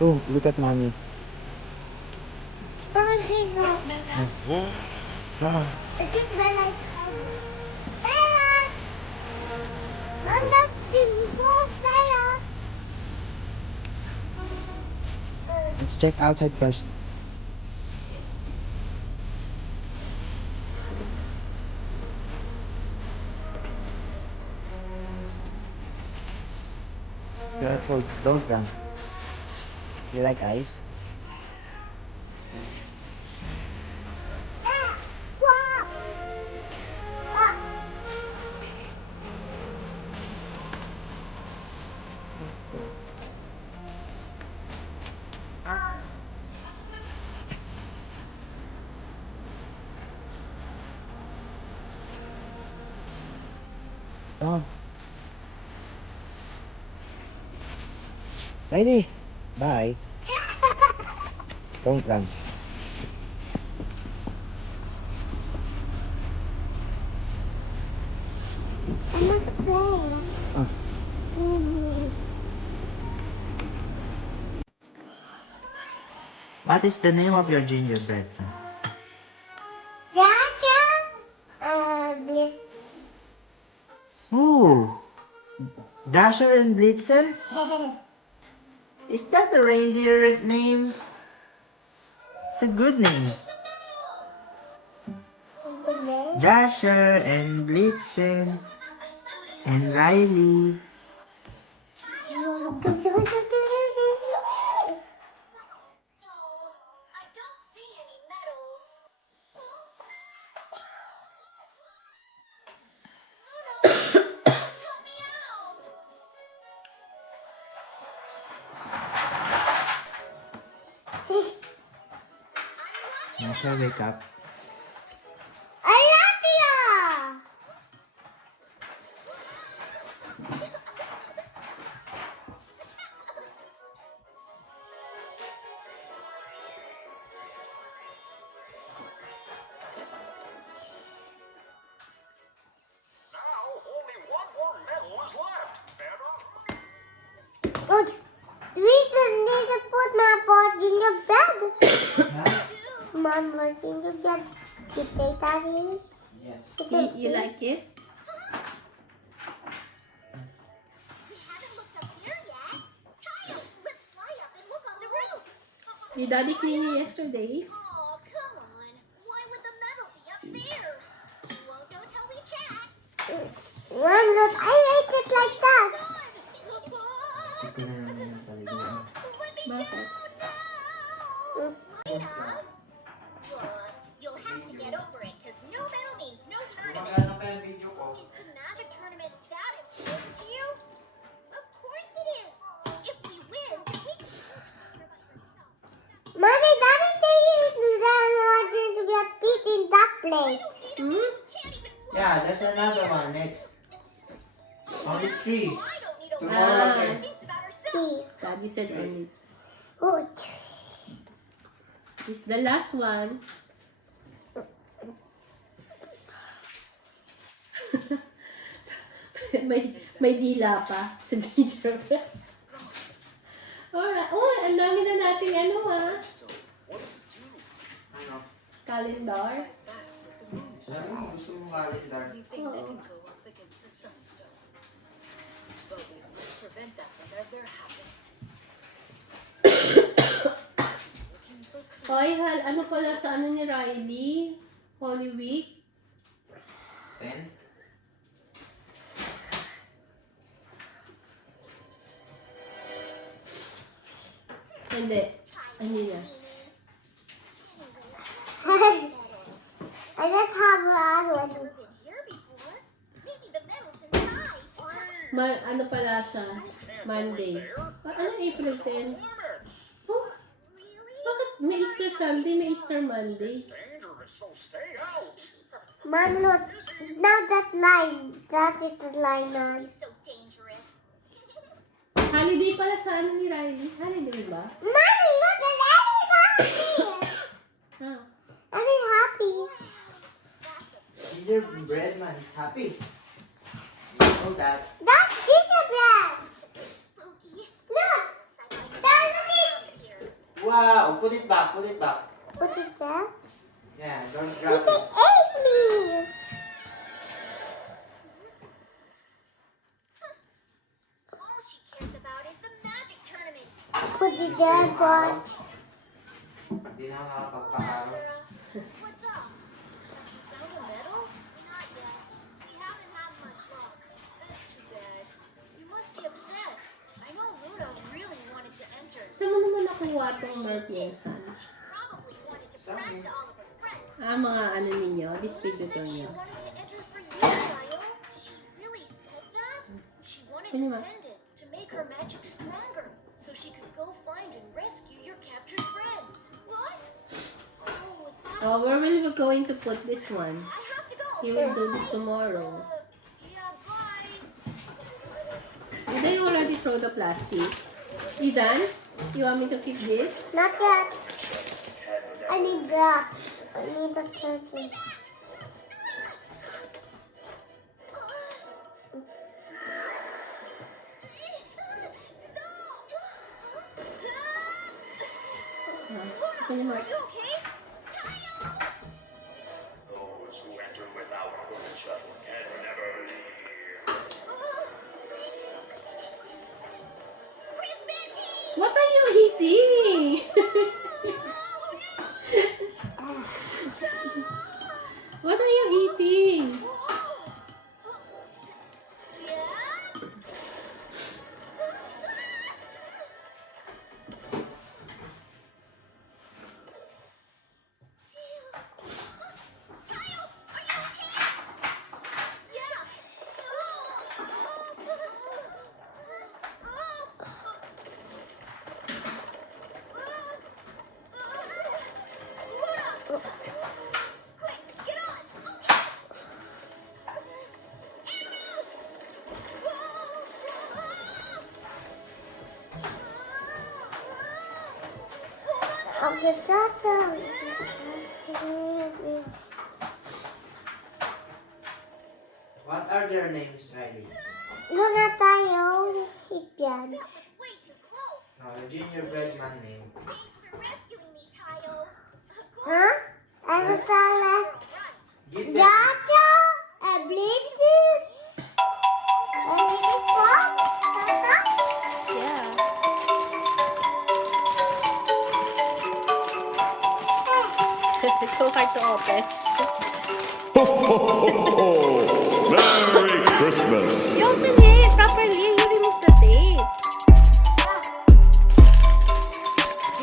Oh, look at mommy. Ah. Let's check outside first. Careful, don't run. You like ice? Oh. Ready? Bye. Don't run. Ah. What is the name of your gingerbread? Oh, Dasher and Blitzen? Is that the reindeer name? It's a good name. Dasher and Blitzen and Riley. Dasher, wake up. Mom, what's in the bed? You play Daddy? Yes. You like it? Your daddy cleaned it yesterday. Oh, come on. Why would the metal be up there? Well, don't tell me, Chad. Mom, look, I like it like that. Stop! Let me Bakit? down now! Might have. You'll have to get over it, because no medal means no tournament. Is the magic tournament that important to you? Of course it is. If we win, we can focus here by yourself. Mommy, Daddy says that I want you to be a pig in that place. Hmm? Can't even fly. Yeah, there's another one next. Only 3. I don't need a Ah. woman who thinks about herself. See. Daddy said only. Good. This is the last one. may dila pa sa gingerbread. Alright. Oh, ang dami na nating ano calendar. Gusto mo calendar? You think they can go up against the Sunstone. But we must prevent that from ever happening. Looking for clues. Hoy, ano pala sa ano ni Riley? Holy Week? 10? Hindi. Hindi na. I just have one. Been here before. Maybe the medal's inside. Ano pala siya? Monday. Ano April 10? Oh, Really? bakit may Easter Sunday, may Easter Monday? Dangerous, so stay out. Mom, look. Now that line. That is the line now. It's so dangerous. Holiday pala sa ano ni Riley? Holiday ba? Mommy, look at everybody. Ha? I'm happy. Gingerbread man is happy. You know that. That's gingerbread. Spooky. Look. Inside my That's Wow, put it back, put it back. Put it there. Yeah, don't You drop can it. eat me. All she cares about is the magic tournament. Put it there, boy. Hindi na ako nakapagpakaro. Sarah, what's up? You found a medal? Not yet. We haven't had much luck. That's too bad. You must be upset. I know Luna really wanted to enter. Saan mo naman nakuha itong Merpiensan? She probably wanted to brag to all of her friends. Mga ano ninyo, Luna distributor said she niyo. wanted to enter for you, Tayo. She really said that? She wanted Ano the ba? pendant to make her magic stronger, so she could go find and rescue your captured friends. What? Oh, that's... Oh, where will we going to put this one? I have to go. He will do this tomorrow. Yeah, bye. Did you already throw the plastic? You done? You want me to keep this? Not yet. I need that. I need the person. Open your Are mouth. you okay? Tayo! Those who enter without permission can never leave. Chris Manty! What are you eating? What are you eating? Tayo, are you okay? Yeah. Luna! Quick, get on! Okay! Animals! Of the turtle. What are their names, Riley? Luna tayo. Higyan. That was way too close! The gingerbread man name. Thanks for rescuing me, Tayo. Huh? I will tell her. Right. Give them. Jaja. A blended. A blended pot. Yeah. It's so hard to open. Merry Christmas! You open it properly. You remove the tape.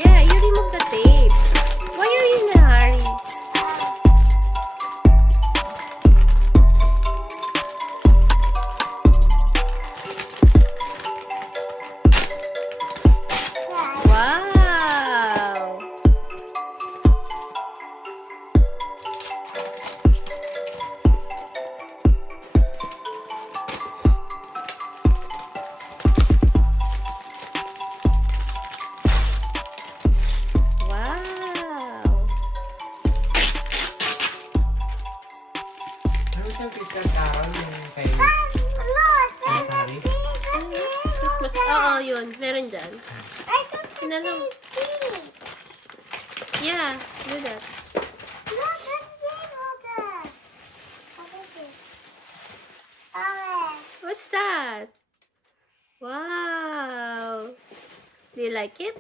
Yeah, you remove the tape. Why are you in a hurry? Wow. Wow. Ano siyang Christmas carol yung kay Look. Harry? Christmas. Oo, yun. Meron dyan. I took the Yun na lang. thing. Yeah, do that. Look, that's big water. What is it? Oh, What's that? Wow. Do you like it?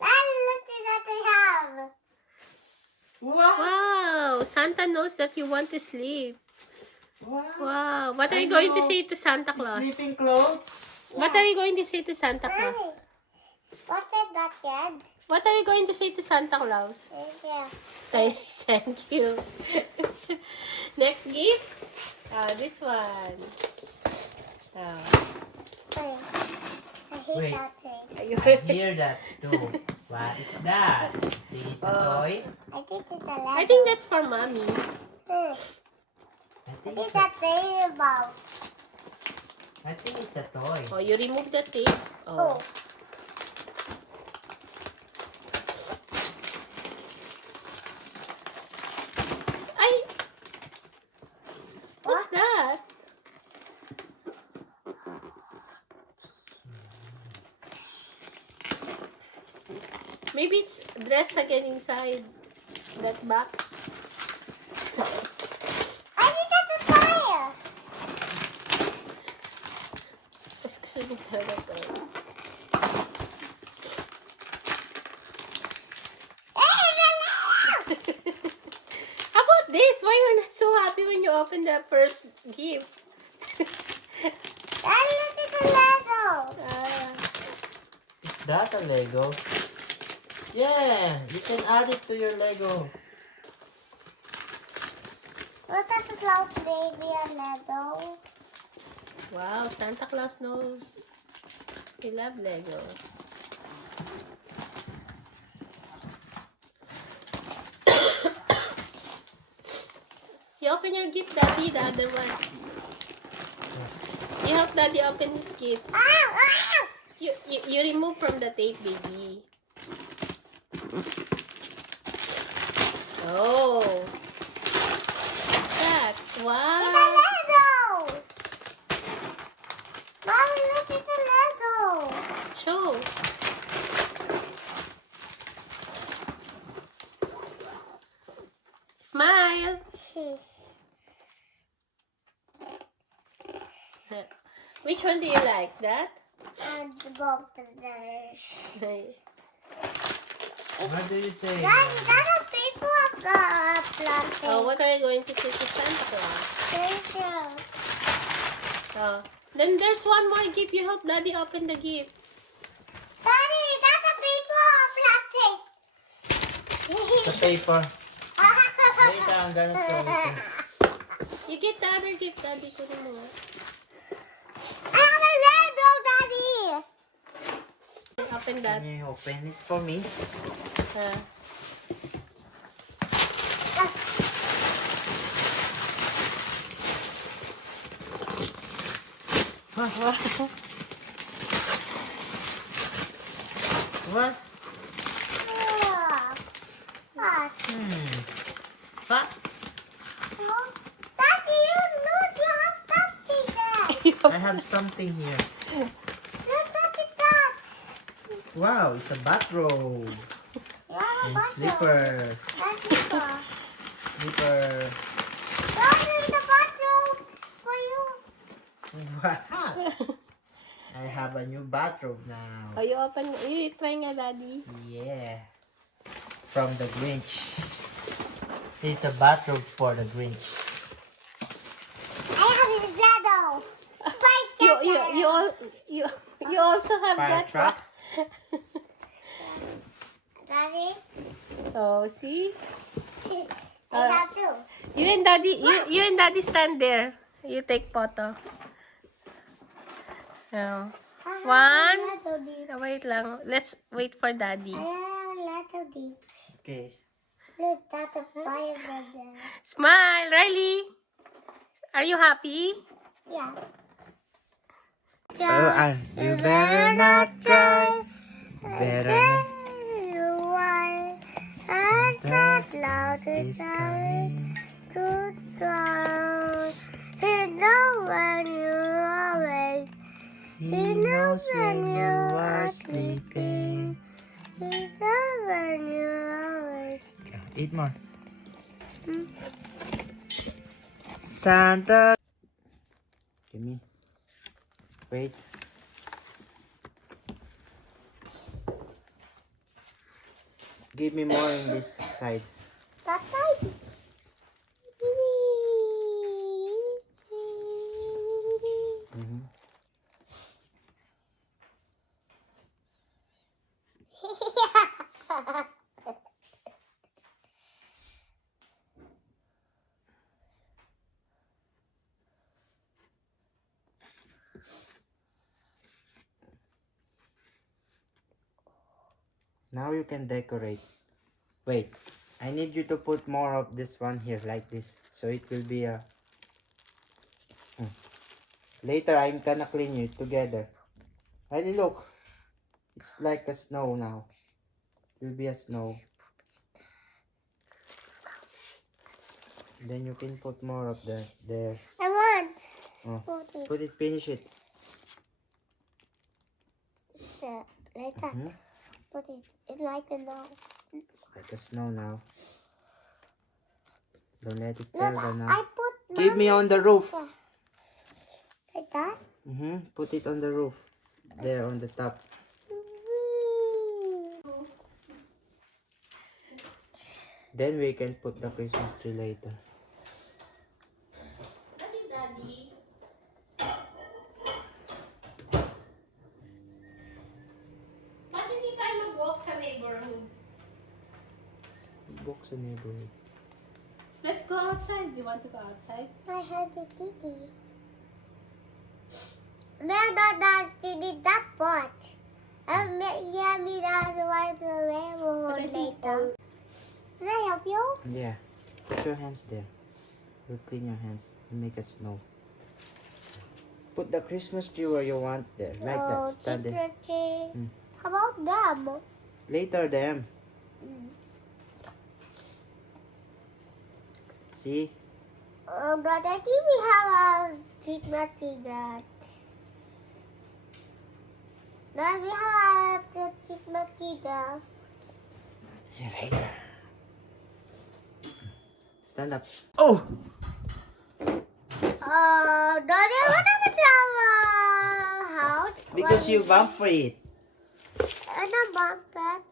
look at that I have. What? Wow. Santa knows that you want to sleep. What? Wow. What are I you going to know. say to Santa Claus? Sleeping clothes? What are you going to say to Santa Claus? Mommy, what is that, kid? What are you going to say to Santa Claus? Thank you. Next gift? This one. Wait, I hate Wait. that thing. I hear that too. What is that? This is a toy? I think it's a lamp. I think that's for mommy. Hmm. I What think is it's that thing about? I think it's a toy. Oh, you remove the tape. Oh. Ay! What's that? Maybe it's dressed again inside that box. I think that's a fire. Mas gusto mo talaga to. How about this? Why you're not so happy when you open the first gift? Daddy, look at the Lego. Ah, Is that a Lego? Yeah, you can add it to your Lego. Look at the cloud baby and Lego. wow, Santa Claus knows. We love Lego. You open your gift, Daddy, the other one. You help Daddy open his gift. Ow, ow. You remove from the tape, baby. Oh. What's that? It's a Wow. Lego. Mommy, look at the Lego. Show. Smile. Which one do you like? That? And both of theirs. What do you say? Daddy, that's a paper of the plastic. Oh, what are you going to say to Santa Claus? Thank you. Oh, then there's one more gift. You help Daddy open the gift. Daddy, that's a paper of plastic. The paper. Later, I'm gonna throw it. You get the other gift, Daddy. Kunin mo. I have a Lego, Daddy. Open that. Can you open it for me? What? What? What? Daddy, you have plastic there. I have something here. Look at that. Wow, it's a bathrobe. You have a And bottle. slipper. That's slipper. Slipper. Daddy, the bottle for you. Wow. I have a new bathrobe now. Oh, you open. You try nga, Daddy. Yeah. From the Grinch. It's a bathrobe for the Grinch. I have a Lego. You also have Fire that truck. Daddy, Oh, see? I have two. You and Daddy stand there. You take photo. Oh. One. Wait lang. Let's wait for Daddy. I have a little deep. Okay. Look, that's a fireman there. Smile, Riley. Are you happy? Yeah. You better not cry. Better You are Santa Claus is coming to town. He knows when you're awake. He knows when you are sleeping. He knows when you're awake. Eat more. Santa. Give me. Wait. Give me more in this side. That side. Mhm. Now you can decorate. Wait, I need you to put more of this one here like this. So it will be a... Later, I'm gonna clean it together. Riley, look. It's like a snow now. It will be a snow. Then you can put more of that there. I want. Oh, Put it put it, finish it. there, like that. Mhm. Put it like a now. It's like a snow now. Don't let it Look, tell them I now. put Give me on the roof. like that. Put it on the roof. There on the top. Then we can put the Christmas tree later. Daddy. Ba't hindi tayo mag-walk sa neighborhood? Book sa neighborhood. Let's go outside. You want to go outside? I have a kitty. That did that pot. Yeah, me that one the later. Can I help you? Yeah. Put your hands there. You clean your hands. Make it snow. Put the Christmas tree where you want there. Like that. Stand there. How about them? Later them. See? But I think we have a Christmas tree that. Then we have a Christmas tree that. Yeah, later. Stand up. Oh! Daddy, what happened to our house? Because you bump for it. And a bump that.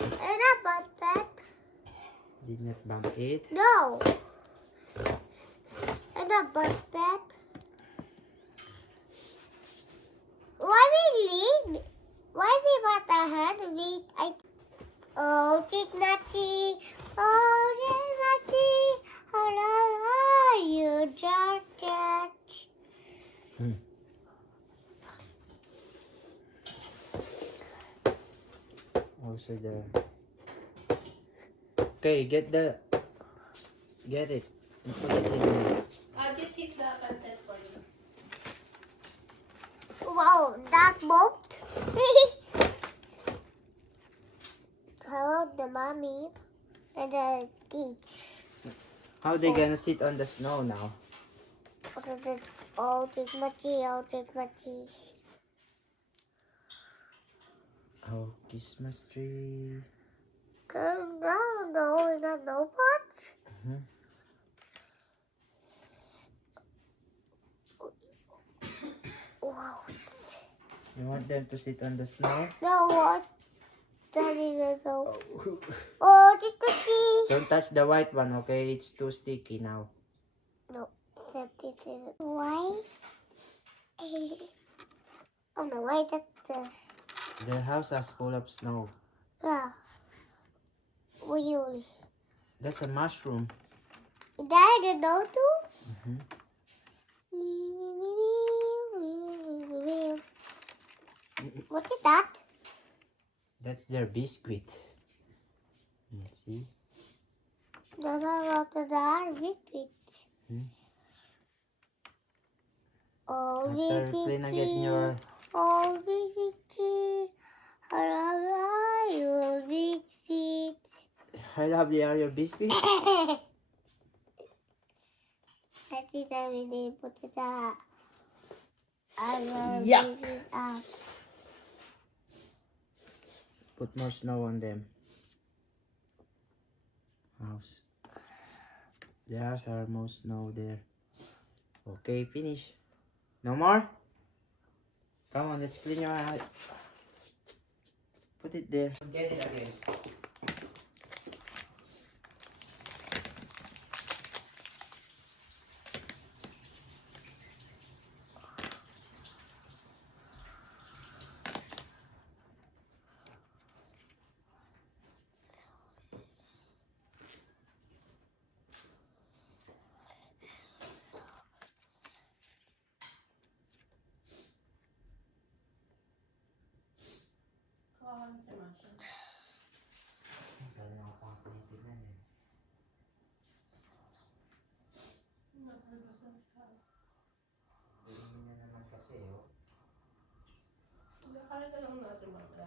And a bump that. Did not bump it. No. And a bump that. Why we leave? Why we want a hand? Oh, Chicknutty. Oh, Chicknutty. How are you, George? Also the. Okay, get it. And put it in there. I'll just hit the consent for you. Wow, that moved. How about the mommy and the beach? How they gonna sit on the snow now? Oh, Chicknutty. Oh, Chicknutty. Oh, Christmas tree. No, we got no pot. Wow. You want them to sit on the snow? No, what? Daddy, no. Oh, Chicknutty. Don't touch the white one, okay? It's too sticky now. No, that is why. Oh no, why that? Their house is full of snow. Yeah. Really? That's a mushroom. Dad, you know too? What is that? That's their biscuit. You see? What the biscuit? Oh, After clean again your... Oh, biscuit. How are you, biscuit? How lovely are your biscuits? I think I really put it up. I will Yuck. leave it up. Put more snow on them. House. There's our most snow there. Okay, finish. No more? Come on, let's clean your eye. Put it there. Get it again. Nakalito lang natin mga